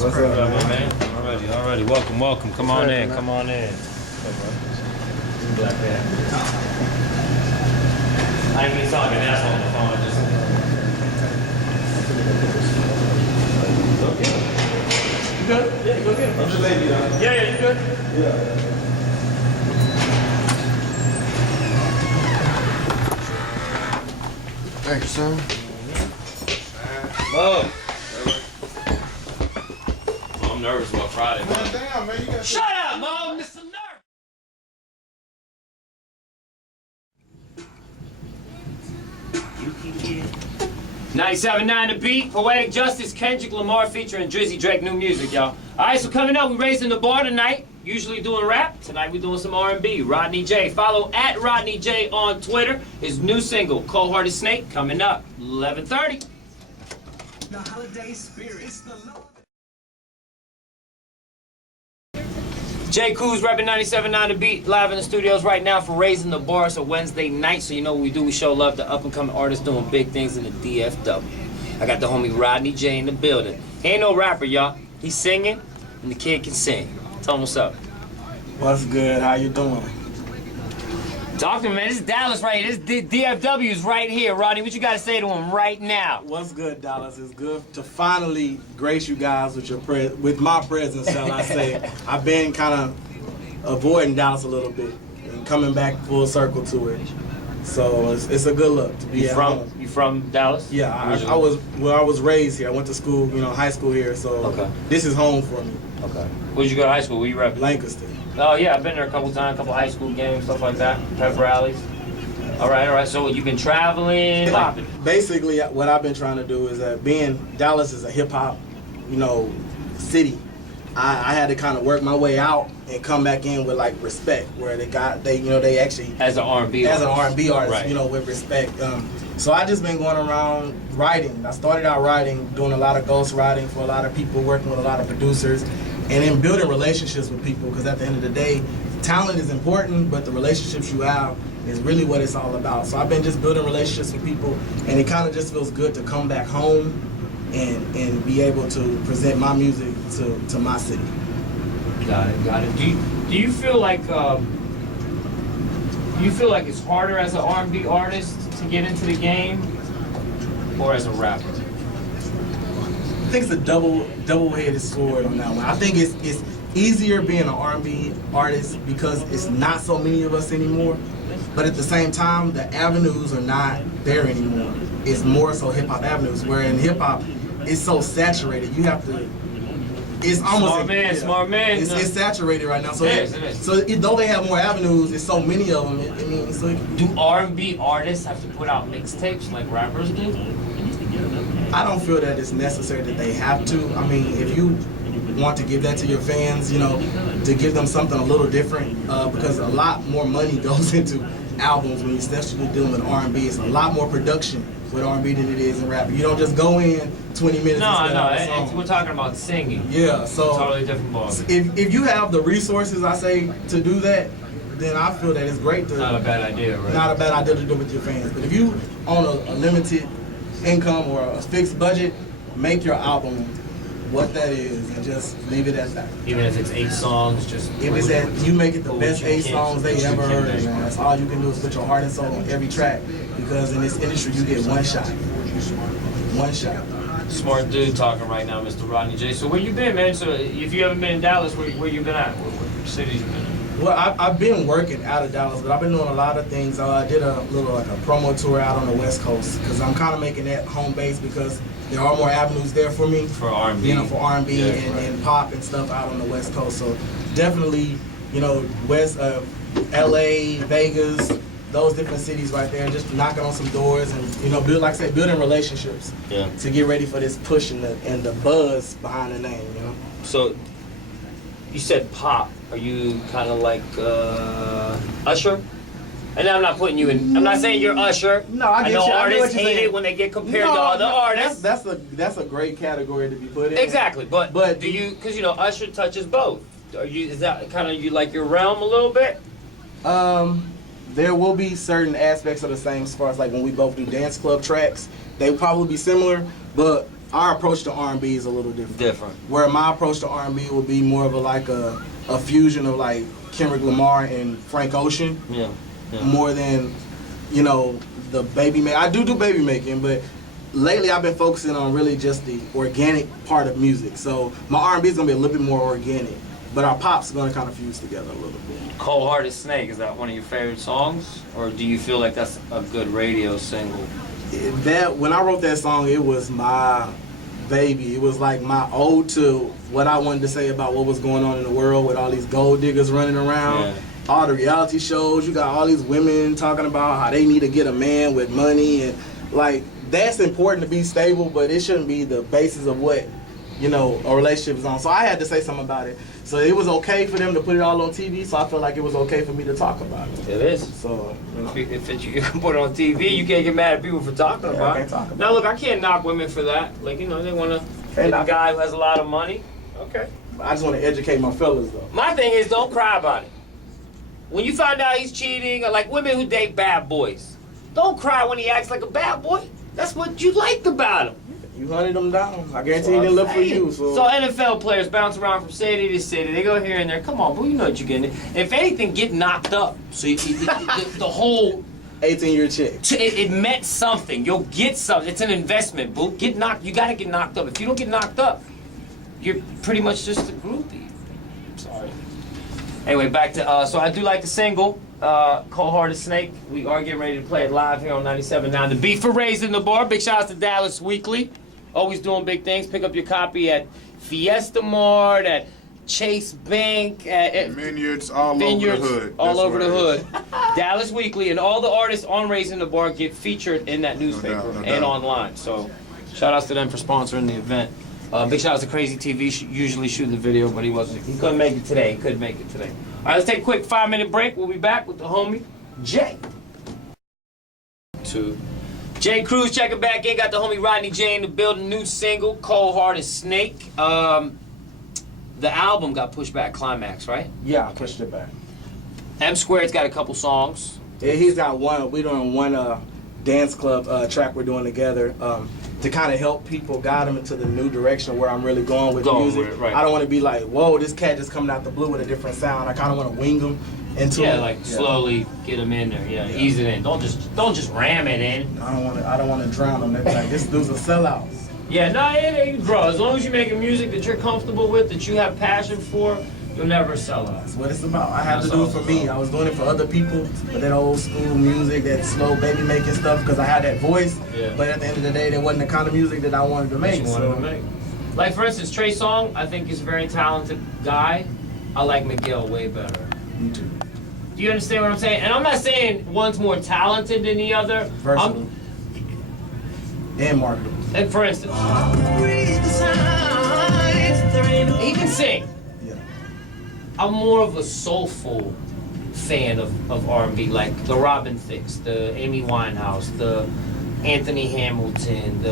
What's up, man? Already. Welcome. Come on in. Black man. I ain't even talking an asshole on the phone. Just go get him. You good? Yeah, go get him. I'm just letting you know. Yeah, you good? Yeah. Thank you, sir. Whoa. I'm nervous about Friday, man. Damn, man, you got Shut up, Mom! Mr. Nerve! 97.9 The Beat, Poetic Justice, Kendrick Lamar featuring Drizzy Drake, new music, y'all. All right, so coming up, we're raising the bar tonight. Usually doing rap. Tonight we're doing some R&B. Rodne'Jay. Follow at Rodne'Jay on Twitter. His new single, Cold Hearted Snake, coming up 11:30. The holiday spirits, the Lord. Jay Kruz repping 97.9 The Beat, live in the studios right now for Raising the Bar. It's a Wednesday night, so you know what we do. We show love to up-and-coming artists doing big things in the DFW. I got the homie Rodne'Jay in the building. He ain't no rapper, y'all. He's singing, and the kid can sing. Tell him what's up. What's good? How you doing? Talk to me, man. This is Dallas right here. This DFW's right here, Rodney. What you got to say to him right now? What's good, Dallas? It's good to finally grace you guys with your with my presence, shall I say. I've been kind of avoiding Dallas a little bit and coming back full circle to it. So it's a good look to be at home. You from Dallas? Yeah, I was raised here. I went to school, high school here. So okay. This is home for me. Okay. Where'd you go to high school? Where you repping? Lancaster. Oh yeah, I've been there a couple times, couple high school games, stuff like that, pep rallies. All right. So you've been traveling, popping. Basically, what I've been trying to do is that being Dallas is a hip hop, city. I had to kind of work my way out and come back in with like respect, where they actually as an R&B artist, right. With respect. So I just been going around writing. I started out writing, doing a lot of ghost writing for a lot of people, working with a lot of producers. And then building relationships with people, because at the end of the day, talent is important, but the relationships you have is really what it's all about. So I've been just building relationships with people, and it kind of just feels good to come back home and be able to present my music to my city. Got it. Do you feel like it's harder as an R&B artist to get into the game, or as a rapper? I think it's a double-headed sword on that one. I think it's easier being an R&B artist because it's not so many of us anymore. But at the same time, the avenues are not there anymore. It's more so hip-hop avenues, where in hip-hop, it's so saturated. You have to... It's almost... Smart man. It's saturated right now. So, it is. So though they have more avenues, there's so many of them. Do R&B artists have to put out mixtapes like rappers do? I don't feel that it's necessary that they have to. I mean, if you want to give that to your fans, to give them something a little different, because a lot more money goes into albums when you're especially dealing with R&B. It's a lot more production with R&B than it is in rap. You don't just go in 20 minutes and song. We're talking about singing. Yeah, so totally different ball. If you have the resources, I say, to do that, then I feel that it's great to... Not a bad idea, right? Not a bad idea to do with your fans. But if you own a limited income or a fixed budget, make your album what that is and just leave it at that. Even if it's 8 songs, just... If it's that, you make it the best 8 songs they ever heard, man. That's all you can do is put your heart and soul on every track, because in this industry you get one shot. One shot. Smart dude talking right now, Mr. Rodne'Jay. So where you been, man? So if you haven't been in Dallas, where you been at? What cities you been in? Well, I've been working out of Dallas, but I've been doing a lot of things. I did a little a promo tour out on the West Coast, because I'm kind of making that home base, because there are more avenues there for me. For R&B. For R&B and pop and stuff out on the West Coast. So definitely, West, LA, Vegas, those different cities right there, just knocking on some doors and, building relationships to get ready for this push and the buzz behind the name, So, you said pop. Are you kind of like Usher? And I'm not putting you in. I'm not saying you're Usher. No, I get know you. artists hate it when they get compared to other artists. That's a great category to be put in. Exactly, but do you? Because Usher touches both. Is that kind of like your realm a little bit? There will be certain aspects of the same, as far as like when we both do dance club tracks. They will probably be similar, but our approach to R&B is a little different. Where my approach to R&B will be more of a fusion of like Kendrick Lamar and Frank Ocean. Yeah. More than, you know, the baby make. I do baby making, but lately I've been focusing on really just the organic part of music. So my R&B is gonna be a little bit more organic, but our pop's gonna kind of fuse together a little bit. Cold-Hearted Snake, is that one of your favorite songs? Or do you feel like that's a good radio single? When I wrote that song, it was my baby. It was like my ode to what I wanted to say about what was going on in the world with all these gold diggers running around. Yeah. All the reality shows, you got all these women talking about how they need to get a man with money, and like that's important to be stable, but it shouldn't be the basis of what, you know, a relationship is on. So I had to say something about it. So it was okay for them to put it all on TV, so I felt like it was okay for me to talk about it. It is. So, you know. If you can put it on TV, you can't get mad at people for talking about I it. can't talk about Now look, I can't knock women for that. Like, you know, they want to get a guy who has a lot of money. Okay. I just want to educate my fellas, though. My thing is, don't cry about it. When you find out he's cheating, or like women who date bad boys, don't cry when he acts like a bad boy. That's what you liked about him. You hunted them down. I guarantee he didn't look for you. So NFL players bounce around from city to city. They go here and there. Come on, boo, you know what you're getting. If anything, get knocked up. So the whole 18-year check. it meant something. You'll get something. It's an investment, boo. You gotta get knocked up. If you don't get knocked up, you're pretty much just a groupie. Sorry. Anyway, back to so I do like the single, Cold-Hearted Snake. We are getting ready to play it live here on 97.9 The Beat for Raising the Bar. Big shout out to Dallas Weekly. Always doing big things. Pick up your copy at Fiesta Mart, at Chase Bank, at Vineyards all over the hood. All over the hood. Dallas Weekly, and all the artists on Raising the Bar get featured in that newspaper and online. So shout outs to them for sponsoring the event. Big shout out to Crazy TV, usually shooting the video, but he couldn't make it today. He couldn't make it today. All right, let's take a quick 5-minute break. We'll be back with the homie, Jay. Jay Kruz checking back in. Got the homie Rodne'Jay in the building. New single, Cold-Hearted Snake. The album got pushed back, Climax, right? Yeah, I pushed it back. M Squared's got a couple songs. Yeah, he's got one. We're doing one dance club track we're doing together to kind of help people guide them into the new direction where I'm really going with music. With it, right. I don't want to be like, whoa, this cat just coming out the blue with a different sound. I kind of want to wing them into it. Slowly get them in there. Yeah, ease it in. Don't just ram it in. I don't want to drown them. They're like, this dude's a sellout. Yeah, no, bro. As long as you're making music that you're comfortable with, that you have passion for, you'll never sell out. That's what it's about. I have to do it for me. I was doing it for other people, but that old school music, that slow baby making stuff, because I had that voice. Yeah. But at the end of the day, that wasn't the kind of music that I wanted to make. Like, for instance, Trey Songz, I think he's a very talented guy. I like Miguel way better. Me too. Do you understand what I'm saying? And I'm not saying one's more talented than the other. Versatile. And marketable. And for instance, he can sing. Yeah. I'm more of a soulful fan of R&B, like the Robin Thicke, the Amy Winehouse, the Anthony Hamilton,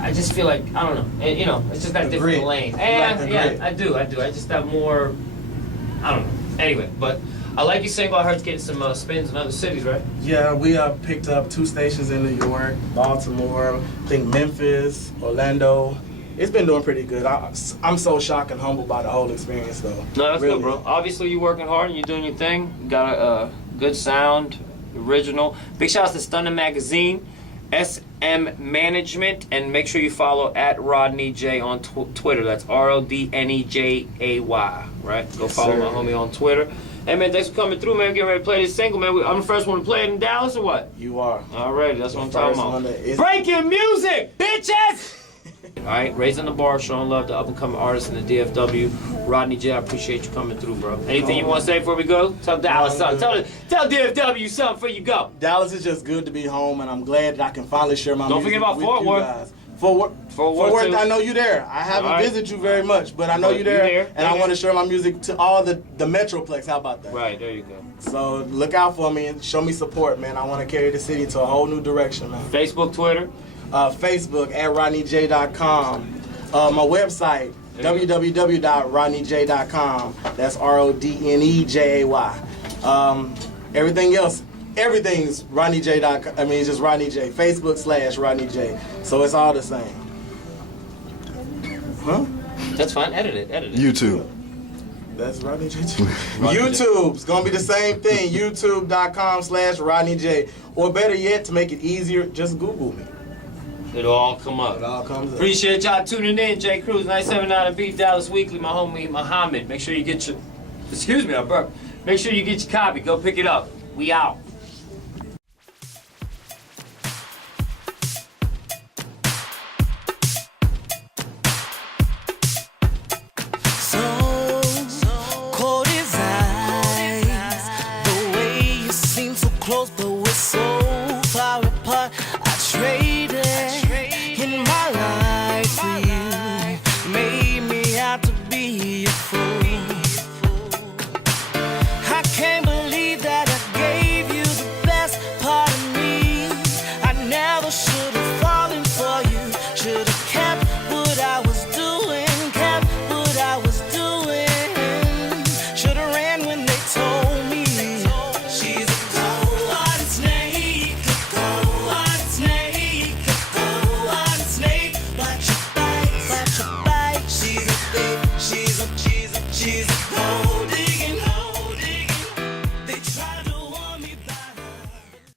I just feel like, I don't know, it's just that different lane. I do. I just have more, I don't know. Anyway, but I like your single. I heard it's getting some spins in other cities, right? Yeah, we picked up 2 stations in New York, Baltimore, I think Memphis, Orlando. It's been doing pretty good. I'm so shocked and humbled by the whole experience, though. No, that's good, bro. Obviously, you're working hard and you're doing your thing. You got a good sound, original. Big shout out to Stunning Magazine, SM Management, and make sure you follow at RodneJay on Twitter. That's RodneJay, right? Go follow my homie on Twitter. Hey, man, thanks for coming through, man. Get ready to play this single, man. I'm the first one to play it in Dallas, or what? You are. All right, that's what I'm talking about. Breaking music, bitches! All right, Raising the Bar, showing love to up-and-coming artists in the DFW. RodneJay, I appreciate you coming through, bro. Anything you want to say before we go? Tell Dallas something. Tell DFW something before you go. Dallas is just good to be home, and I'm glad that I can finally share my music with you guys. Don't forget about Fort Worth, I know you there. I haven't visited you very much, but I know you there, and I want to share my music to all the Metroplex. How about that? Right, there you go. So look out for me and show me support, man. I want to carry the city to a whole new direction, man. Facebook, Twitter? Facebook at RodneJay.com. My website, www.rodnejay.com. That's RodneJay. Everything else, everything's RodneJay.com. I mean, it's just RodneJay. Facebook /RodneJay. So it's all the same. Huh? That's fine. Edit it. YouTube. That's RodneJay too. YouTube's gonna be the same thing. YouTube.com/RodneJay. Or better yet, to make it easier, just Google me. It'll all come up. It all comes up. Appreciate y'all tuning in. Jay Kruz, 97.9 Beat, Dallas Weekly. My homie Muhammad. Make sure you get your. Excuse me, I burped. Make sure you get your copy. Go pick it up. We out. Close, but we're so far apart. I traded in my life for you. Made me out to be a fool. I can't believe that I gave you the best part of me. I never should have fallen for you. Should have kept what I was doing. Kept what I was doing. Should have ran when they told me. She's a she's a golden